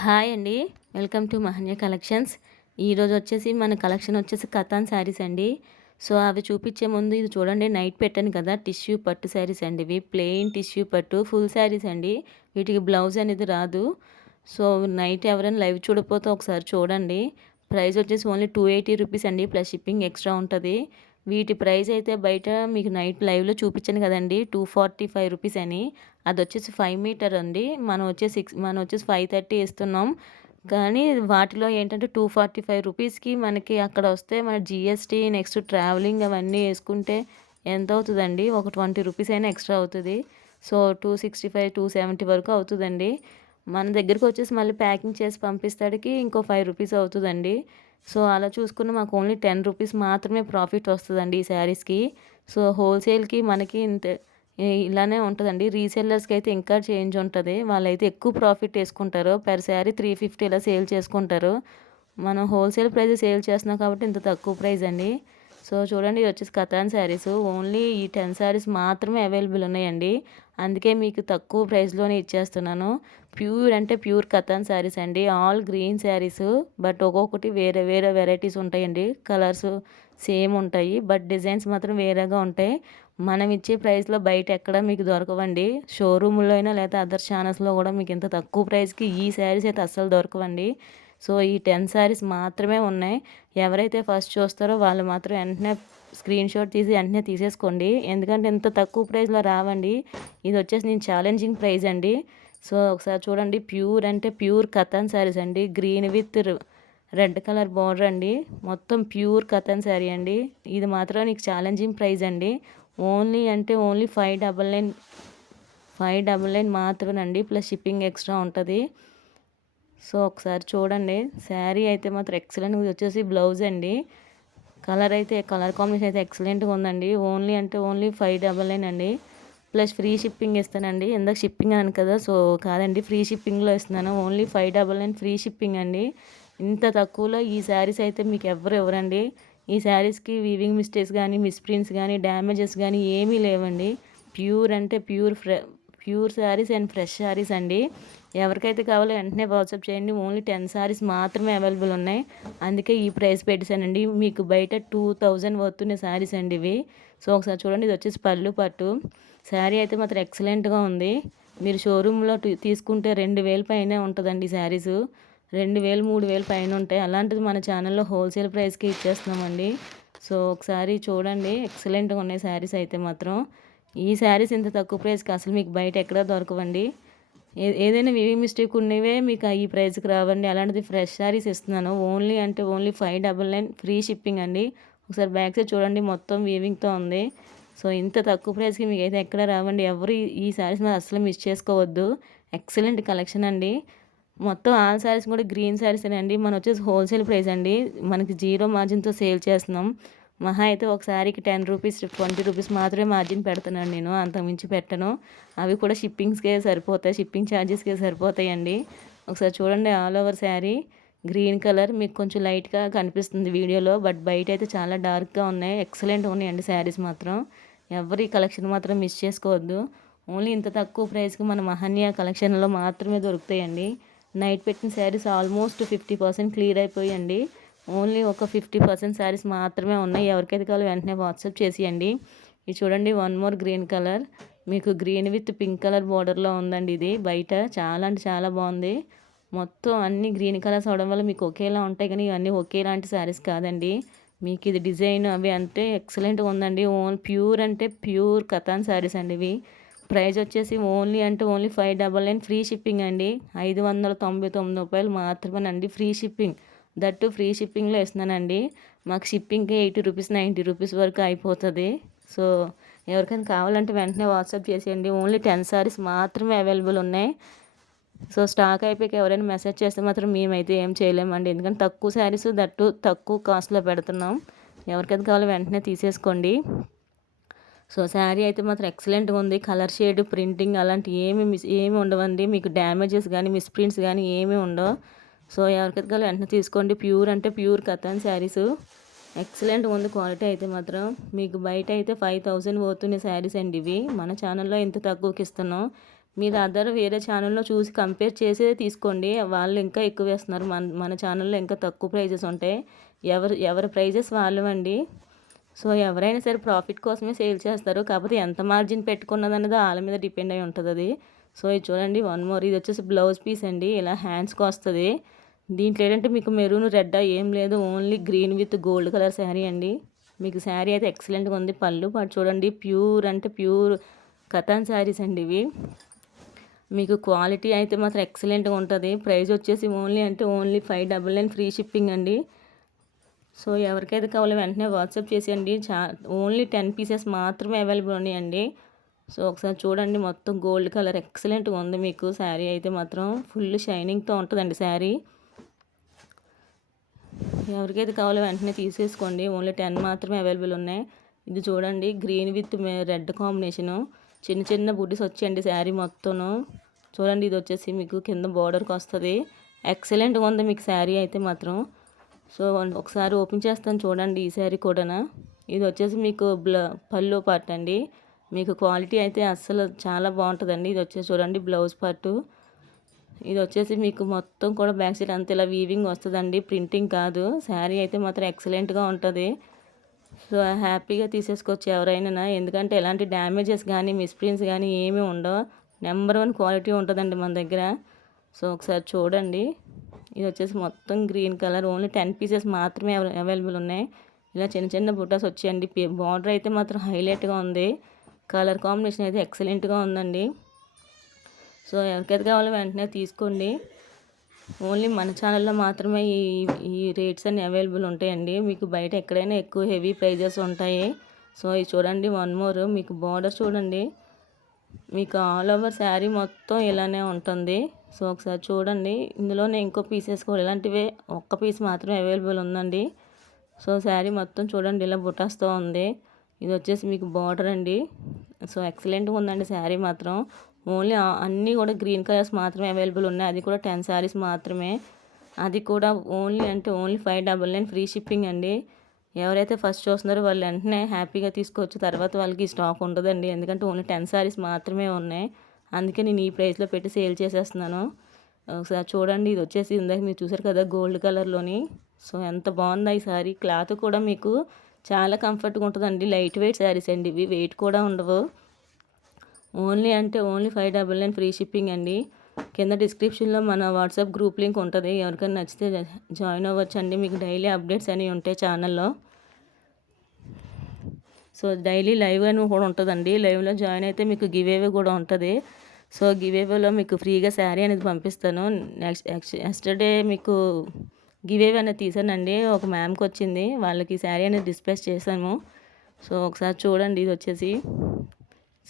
Hi అండి. Welcome to Mahanya collections. ఈరోజు వచ్చేసి మన కలెక్షన్ వచ్చేసి కథాన్ శారీస్ అండి. సో అవి చూపించే ముందు ఇది చూడండి నైట్ పెట్టాను కదా టిష్యూ పట్టు శారీస్ అండి ఇవి. ప్లెయిన్ టిష్యూ పట్టు ఫుల్ శారీస్ అండి. వీటికి బ్లౌజ్ అనేది రాదు. సో నైట్ ఎవరైనా లైవ్ చూడకపోతే ఒకసారి చూడండి. ప్రైస్ వచ్చేసి ఓన్లీ టూ ఎయిటీ రూపీస్ అండి. ప్లస్ షిప్పింగ్ ఎక్స్ట్రా ఉంటుంది. వీటి ప్రైస్ అయితే బయట మీకు నైట్ లైవ్లో చూపించాను కదండి. టూ ఫార్టీ ఫైవ్ రూపీస్ అని. అది వచ్చేసి ఫైవ్ మీటర్ అండి. మనం వచ్చేసి సిక్స్ మనం వచ్చేసి ఫైవ్ థర్టీ ఇస్తున్నాం కానీ వాటిలో ఏంటంటే టూ ఫార్టీ ఫైవ్ రూపీస్కి మనకి అక్కడ వస్తే మన జిఎస్టీ నెక్స్ట్ ట్రావెలింగ్ అవన్నీ వేసుకుంటే ఎంత అవుతుందండి? ఒక ట్వంటీ రూపీస్ అయినా ఎక్స్ట్రా అవుతుంది. So two sixty five two seventy వరకు అవుతుందండి. మన దగ్గరకు వచ్చేసి మళ్ళీ ప్యాకింగ్ చేసి పంపిస్తాడికి ఇంకో ఫైవ్ రూపీస్ అవుతుందండి. సో అలా చూసుకున్న మాకు ఓన్లీ టెన్ రూపీస్ మాత్రమే ప్రాఫిట్ వస్తుందండి ఈ శారీస్కి. సో హోల్సేల్కి మనకి ఇంత ఇలానే ఉంటుందండి. రీసెల్లర్స్కి అయితే ఇంకా చేంజ్ ఉంటుంది. వాళ్ళైతే ఎక్కువ ప్రాఫిట్ వేసుకుంటారు. పర్ శారీ త్రీ ఫిఫ్టీ ఇలా సేల్ చేసుకుంటారు. మనం హోల్సేల్ ప్రైస్ సేల్ చేస్తున్నాం కాబట్టి ఇంత తక్కువ ప్రైస్ అండి. సో చూడండి ఇది వచ్చేసి కథాన్ శారీస్. ఓన్లీ ఈ టెన్ శారీస్ మాత్రమే అవైలబుల్ ఉన్నాయండి. అందుకే మీకు తక్కువ ప్రైస్లోనే ఇచ్చేస్తున్నాను. ప్యూర్ అంటే ప్యూర్ కథన్ శారీస్ అండి. ఆల్ గ్రీన్ శారీస్ బట్ ఒక్కొక్కటి వేరే వేరే వెరైటీస్ ఉంటాయండి. కలర్స్ సేమ్ ఉంటాయి బట్ డిజైన్స్ మాత్రం వేరేగా ఉంటాయి. మనం ఇచ్చే ప్రైస్లో బయట ఎక్కడ మీకు దొరకవండి. షోరూంలో అయినా లేదా అదర్ ఛానల్స్లో కూడా మీకు ఇంత తక్కువ ప్రైస్కి ఈ శారీస్ అయితే అస్సలు దొరకవండి. సో ఈ టెన్ శారీస్ మాత్రమే ఉన్నాయి. ఎవరైతే ఫస్ట్ చూస్తారో వాళ్ళు మాత్రం వెంటనే స్క్రీన్ షాట్ తీసి వెంటనే తీసేసుకోండి. ఎందుకంటే ఇంత తక్కువ ప్రైస్లో రావండి. ఇది వచ్చేసి నేను ఛాలెంజింగ్ ప్రైస్ అండి. సో ఒకసారి చూడండి. ప్యూర్ అంటే ప్యూర్ కథన్ శారీస్ అండి. Green with red colour border అండి. మొత్తం ప్యూర్ కథన్ శారీ అండి. ఇది మాత్రం నీకు ఛాలెంజింగ్ ప్రైస్ అండి. ఓన్లీ అంటే only five double nine five double nine మాత్రమేనండి ప్లస్ షిప్పింగ్ ఎక్స్ట్రా ఉంటుంది. సో ఒకసారి చూడండి. శారీ అయితే మాత్రం ఎక్సలెంట్ వచ్చేసి బ్లౌజ్ అండి. కలర్ అయితే కలర్ కాంబినేషన్ అయితే ఎక్సలెంట్గా ఉందండి. ఓన్లీ అంటే ఓన్లీ ఫైవ్ డబల్ నైన్ అండి. ప్లస్ ఫ్రీ షిప్పింగ్ ఇస్తానండి. ఇందాక షిప్పింగ్ అని కదా సో కాదండి ఫ్రీ షిప్పింగ్లో ఇస్తున్నాను. Only five double nine free shipping అండి. ఇంత తక్కువలో ఈ శారీస్ అయితే మీకు ఎవరు ఇవ్వరండి. ఈ శారీస్కి వీవింగ్ మిస్టేక్స్ కానీ మిస్ప్రింట్స్ కానీ డ్యామేజెస్ కానీ ఏమీ లేవండి. ప్యూర్ అంటే pure ఫ్రె pure saris and fresh saris అండి. ఎవరికైతే కావాలో వెంటనే వాట్సాప్ చేయండి. ఓన్లీ టెన్ శారీస్ మాత్రమే అవైలబుల్ ఉన్నాయి. అందుకే ఈ ప్రైస్ పెట్టేశానండి. మీకు బయట టూ థౌజండ్ వస్తున్నాయి శారీస్ అండి ఇవి. సో ఒకసారి చూడండి. ఇది వచ్చేసి పళ్ళు పట్టు. శారీ అయితే మాత్రం ఎక్సలెంట్గా ఉంది. మీరు షోరూంలో తీసుకుంటే రెండు వేల పైనే ఉంటుందండి శారీస్ రెండు వేలు మూడు వేలు పైన ఉంటాయి. అలాంటిది మన ఛానల్లో హోల్సేల్ ప్రైస్కి ఇచ్చేస్తున్నామండి. సో ఒకసారి చూడండి. ఎక్సలెంట్గా ఉన్నాయి శారీస్ అయితే మాత్రం. ఈ శారీస్ ఇంత తక్కువ ప్రైస్కి అసలు మీకు బయట ఎక్కడ దొరకవండి. ఏదైనా వివి మిస్టేక్ ఉన్నవే మీకు ఈ ప్రైస్కి రావండి. అలాంటిది ఫ్రెష్ శారీస్ ఇస్తున్నాను. ఓన్లీ అంటే only five double nine free shipping అండి. ఒకసారి బ్యాక్ సైడ్ చూడండి మొత్తం వీవింగ్తో ఉంది. సో ఇంత తక్కువ ప్రైస్కి మీకు అయితే ఎక్కడ రావండి. ఎవరు ఈ శారీస్ మీద అసలు మిస్ చేసుకోవద్దు. ఎక్సలెంట్ కలెక్షన్ అండి. మొత్తం ఆల్ శారీస్ కూడా గ్రీన్ శారీస్ అండి. మనం వచ్చేసి హోల్సేల్ ప్రైస్ అండి. మనకి జీరో మార్జిన్తో సేల్ చేస్తున్నాం. మహా అయితే ఒకసారికి టెన్ రూపీస్ ట్వంటీ రూపీస్ మాత్రమే మార్జిన్ పెడుతున్నాను నేను. అంతకుమించి పెట్టను. అవి కూడా షిప్పింగ్స్కే సరిపోతాయి. షిప్పింగ్ ఛార్జెస్కే సరిపోతాయండి. ఒకసారి చూడండి all over sari green colour మీకు కొంచెం లైట్గా కనిపిస్తుంది వీడియోలో బట్ బయట అయితే చాలా డార్క్గా ఉన్నాయి. ఎక్సలెంట్ ఉన్నాయండి శారీస్ మాత్రం. ఎవరి కలెక్షన్ మాత్రం మిస్ చేసుకోవద్దు. ఓన్లీ ఇంత తక్కువ ప్రైస్కి మన మహన్య కలెక్షన్లో మాత్రమే దొరుకుతాయండి. నైట్ పెట్టిన saris almost fifty percent clear అయిపోయండి. Only ఒక ఫిఫ్టీ పర్సెంట్ శారీస్ మాత్రమే ఉన్నాయి. ఎవరికైతే కావాలో వెంటనే వాట్సాప్ చేసేయండి. ఇది చూడండి వన్ మోర్ గ్రీన్ కలర్. మీకు గ్రీన్ విత్ పింక్ కలర్ బార్డర్లో ఉందండి ఇది. బయట చాలా అంటే చాలా బాగుంది. మొత్తం అన్ని గ్రీన్ కలర్స్ అవడం వల్ల మీకు ఒకేలా ఉంటాయి కానీ ఇవన్నీ ఒకేలాంటి శారీస్ కాదండి. మీకు ఇది డిజైన్ అవి అంటే ఎక్సలెంట్గా ఉందండి. ఓన్ ప్యూర్ అంటే ప్యూర్ కథాన్ శారీస్ అండి ఇవి. ప్రైస్ వచ్చేసి ఓన్లీ అంటే only five double nine free shipping అండి. ఐదు వందల తొంభై తొమ్మిది రూపాయలు మాత్రమేనండి ఫ్రీ షిప్పింగ్. దట్టు ఫ్రీ షిప్పింగ్లో ఇస్తున్నానండి మాకు షిప్పింగ్కి ఎయిటీ రూపీస్ నైంటీ రూపీస్ వరకు అయిపోతుంది. సో ఎవరికైనా కావాలంటే వెంటనే వాట్సాప్ చేసేయండి. ఓన్లీ టెన్ సారీస్ మాత్రమే అవైలబుల్ ఉన్నాయి. సో స్టాక్ అయిపోయాక ఎవరైనా మెసేజ్ చేస్తే మాత్రం మేమైతే ఏం చేయలేమండి. ఎందుకంటే తక్కువ శారీస్ దట్టు తక్కువ కాస్ట్లో పెడుతున్నాం. ఎవరికైతే కావాలో వెంటనే తీసేసుకోండి. సో శారీ అయితే మాత్రం ఎక్సలెంట్గా ఉంది. కలర్ షేడ్ ప్రింటింగ్ అలాంటి ఏమి మిస్ ఏమి ఉండవండి. మీకు డ్యామేజెస్ కానీ మిస్ప్రింట్స్ కానీ ఏమీ ఉండవు. సో ఎవరికైతే కావాలి వెంటనే తీసుకోండి. ప్యూర్ అంటే ప్యూర్ కథన్ శారీస్. ఎక్సలెంట్ ఉంది. క్వాలిటీ అయితే మాత్రం. మీకు బయట అయితే ఫైవ్ థౌజండ్ పోతున్న శారీస్ అండి ఇవి. మన ఛానల్లో ఇంత తక్కువకి ఇస్తున్నాం. మీరు అదర్ వేరే ఛానల్లో చూసి కంపేర్ చేసే తీసుకోండి. వాళ్ళు ఇంకా ఎక్కువ వేస్తున్నారు. మన మన ఛానల్లో ఇంకా తక్కువ ప్రైజెస్ ఉంటాయి. ఎవరు ఎవరి ప్రైజెస్ వాళ్ళవండి. సో ఎవరైనా సరే ప్రాఫిట్ కోసమే సేల్ చేస్తారు. కాకపోతే ఎంత మార్జిన్ పెట్టుకున్నది అనేది వాళ్ళ మీద డిపెండ్ అయి ఉంటుంది అది సో ఇది చూడండి. వన్ మోర్ ఇది వచ్చేసి బ్లౌజ్ పీస్ అండి. ఇలా హ్యాండ్స్కి వస్తుంది. దీంట్లో ఏంటంటే మీకు మెరూన్ రెడ్ ఏం లేదు. Only green with gold colour sari అండి. మీకు శారీ అయితే ఎక్సలెంట్గా ఉంది పళ్ళు. పాటు చూడండి ప్యూర్ అంటే ప్యూర్ కథాన్ శారీస్ అండి ఇవి. మీకు క్వాలిటీ అయితే మాత్రం ఎక్సలెంట్గా ఉంటుంది. ప్రైస్ వచ్చేసి ఓన్లీ అంటే only five double nine free shipping అండి. సో ఎవరికైతే కావాలో వెంటనే వాట్సాప్ చేసేయండి. చా ఓన్లీ టెన్ పీసెస్ మాత్రమే అవైలబుల్ ఉన్నాయండి. సో ఒకసారి చూడండి మొత్తం గోల్డ్ కలర్ ఎక్సలెంట్గా ఉంది మీకు. శారీ అయితే మాత్రం ఫుల్ షైనింగ్తో ఉంటుందండి శారీ. ఎవరికైతే కావాలో వెంటనే తీసేసుకోండి. ఓన్లీ టెన్ మాత్రమే అవైలబుల్ ఉన్నాయి. ఇది చూడండి గ్రీన్ విత్ రెడ్ కాంబినేషను. చిన్న చిన్న బుడ్డిస్ వచ్చాయండి శారీ మొత్తము. చూడండి ఇది వచ్చేసి మీకు కింద బార్డర్కి వస్తుంది. ఎక్సలెంట్గా ఉంది మీకు శారీ అయితే మాత్రం. సో ఒకసారి ఓపెన్ చేస్తాను చూడండి ఈ శారీ కూడా ఇది వచ్చేసి మీకు బ్ల పళ్ళు పార్ట్ అండి. మీకు క్వాలిటీ అయితే అస్సలు చాలా బాగుంటుందండి. ఇది వచ్చేసి చూడండి బ్లౌజ్ పార్టు ఇది వచ్చేసి మీకు మొత్తం కూడా బ్యాక్ సైడ్ అంత ఇలా వీవింగ్ వస్తుందండి. ప్రింటింగ్ కాదు. శారీ అయితే మాత్రం ఎక్సలెంట్గా ఉంటుంది. సో హ్యాపీగా తీసేసుకోవచ్చు ఎవరైనా. ఎందుకంటే ఎలాంటి డ్యామేజెస్ కానీ మిస్ప్రింట్స్ కానీ ఏమీ ఉండవు. నెంబర్ వన్ క్వాలిటీ ఉంటుందండి మన దగ్గర. సో ఒకసారి చూడండి. ఇది వచ్చేసి మొత్తం green colour only ten pieces మాత్రమే అవైలబుల్ ఉన్నాయి. ఇలా చిన్న చిన్న బుటాస్ వచ్చాయండి. బార్డర్ అయితే మాత్రం హైలైట్గా ఉంది. కలర్ కాంబినేషన్ అయితే ఎక్సలెంట్గా ఉందండి. సో ఎవరికైతే కావాలో వెంటనే తీసుకోండి. ఓన్లీ మన ఛానల్లో మాత్రమే ఈ ఈ రేట్స్ అన్ని అవైలబుల్ ఉంటాయండి. మీకు బయట ఎక్కడైనా ఎక్కువ హెవీ ప్రైజెస్ ఉంటాయి. సో ఇది చూడండి వన్ మోర్. మీకు బార్డర్ చూడండి. మీకు ఆల్ ఓవర్ శారీ మొత్తం ఇలానే ఉంటుంది. సో ఒకసారి చూడండి. ఇందులోనే ఇంకో పీసెస్ కూడా. ఇలాంటివే ఒక్క పీస్ మాత్రమే అవైలబుల్ ఉందండి. సో శారీ మొత్తం చూడండి. ఇలా బుటాస్తో ఉంది. ఇది వచ్చేసి మీకు బార్డర్ అండి. సో ఎక్సలెంట్గా ఉందండి శారీ మాత్రం. ఓన్లీ అన్నీ కూడా గ్రీన్ కలర్స్ మాత్రమే అవైలబుల్ ఉన్నాయి. అది కూడా టెన్ శారీస్ మాత్రమే. అది కూడా ఓన్లీ అంటే only five double nine free shipping అండి. ఎవరైతే ఫస్ట్ చూస్తున్నారో వాళ్ళు వెంటనే హ్యాపీగా తీసుకోవచ్చు తర్వాత వాళ్ళకి స్టాక్ ఉండదండి. ఎందుకంటే ఓన్లీ టెన్ శారీస్ మాత్రమే ఉన్నాయి. అందుకే నేను ఈ ప్రైస్లో పెట్టి సేల్ చేసేస్తున్నాను. ఒకసారి చూడండి ఇది వచ్చేసి ఇందాక మీరు చూసారు కదా గోల్డ్ కలర్లోని. సో ఎంత బాగుందా ఈ సారీ క్లాత్ కూడా మీకు చాలా కంఫర్ట్గా ఉంటుందండి. లైట్ వెయిట్ శారీస్ అండి ఇవి. వెయిట్ కూడా ఉండవు. ఓన్లీ అంటే only five double nine free shipping అండి. కింద డిస్క్రిప్షన్లో మన వాట్సాప్ గ్రూప్ లింక్ ఉంటుంది. ఎవరికైనా నచ్చితే జాయిన్ అవ్వచ్చు అండి మీకు డైలీ అప్డేట్స్ అనేవి ఉంటాయి ఛానల్లో. సో డైలీ లైవ్ అని కూడా ఉంటుందండి. లైవ్లో జాయిన్ అయితే మీకు గివేవే కూడా ఉంటుంది. సో గివేవేలో మీకు ఫ్రీగా శారీ అనేది పంపిస్తాను. నెక్స్ట్ ఎస్టర్డే మీకు గివేవే అనేది తీసానండి. ఒక మ్యామ్కి వచ్చింది. వాళ్ళకి శారీ అనేది డిస్పాచ్ చేశాను. సో ఒకసారి చూడండి ఇది వచ్చేసి.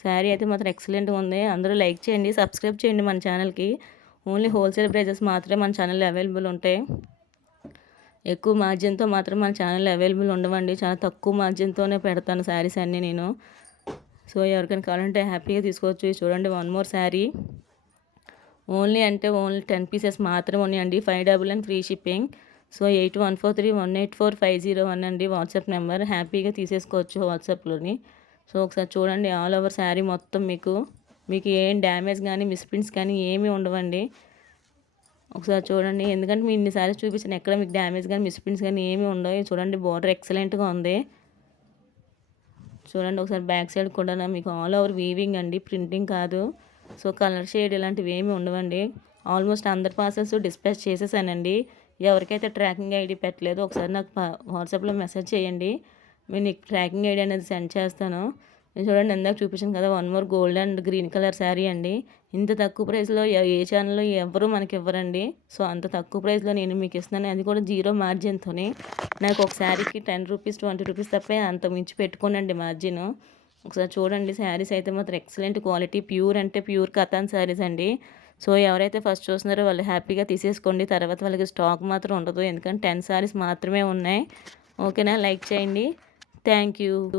శారీ అయితే మాత్రం ఎక్సలెంట్గా ఉంది. అందరూ లైక్ చేయండి సబ్స్క్రైబ్ చేయండి మన ఛానల్కి ఓన్లీ హోల్సేల్ ప్రైజెస్ మాత్రమే మన ఛానల్లో అవైలబుల్ ఉంటాయి. ఎక్కువ మార్జిన్తో మాత్రం మన ఛానల్లో అవైలబుల్ ఉండవండి. చాలా తక్కువ మార్జిన్తోనే పెడతాను శారీస్ అన్నీ నేను. సో ఎవరికైనా కావాలంటే హ్యాపీగా తీసుకోవచ్చు. చూడండి వన్ మోర్ శారీ. ఓన్లీ అంటే ఓన్లీ టెన్ పీసెస్ మాత్రమే ఉన్నాయండి. Five double and free shipping so eight one four three one eight four five zero one అండి. WhatsApp number. హ్యాపీగా తీసేసుకోవచ్చు వాట్సాప్లోని. సో ఒకసారి చూడండి ఆల్ ఓవర్ శారీ మొత్తం మీకు మీకు ఏం డ్యామేజ్ కానీ మిస్ప్రింట్స్ కానీ ఏమీ ఉండవండి. ఒకసారి చూడండి ఎందుకంటే మీ ఇన్ని శారీస్ చూపించిన ఎక్కడ మీకు డ్యామేజ్ కానీ మిస్ప్రింట్స్ కానీ ఏమీ ఉండవు. చూడండి బార్డర్ ఎక్సలెంట్గా ఉంది. చూడండి ఒకసారి బ్యాక్ సైడ్ కూడా మీకు ఆల్ ఓవర్ వీవింగ్ అండి ప్రింటింగ్ కాదు. సో కలర్ షేడ్ ఇలాంటివి ఏమీ ఉండవండి. ఆల్మోస్ట్ అందరి పార్సల్స్ డిస్పాచ్ చేసేసానండి. ఎవరికైతే ట్రాకింగ్ ఐడి పెట్టలేదు ఒకసారి నాకు వాట్సాప్లో మెసేజ్ చేయండి. నేను నీకు ట్రాకింగ్ ఐడి అనేది సెండ్ చేస్తాను. చూడండి ఇందాక చూపించాను కదా one more gold and green colour sari అండి. ఇంత తక్కువ ప్రైస్లో ఏ ఛానల్లో ఎవరు మనకి ఇవ్వరండి? సో అంత తక్కువ ప్రైస్లో నేను మీకు ఇస్తున్నాను. అది కూడా జీరో మార్జిన్తోని నాకు ఒక శారీకి టెన్ రూపీస్ ట్వంటీ రూపీస్ తప్పే అంత మించి పెట్టుకోనండి మార్జిన్ ఒకసారి చూడండి శారీస్ అయితే మాత్రం ఎక్సలెంట్ క్వాలిటీ ప్యూర్ అంటే ప్యూర్ కథాన్ శారీస్ అండి. సో ఎవరైతే ఫస్ట్ చూస్తున్నారో వాళ్ళు హ్యాపీగా తీసేసుకోండి. తర్వాత వాళ్ళకి స్టాక్ మాత్రం ఉండదు. ఎందుకంటే టెన్ శారీస్ మాత్రమే ఉన్నాయి. ఓకేనా? లైక్ చేయండి. Thank you.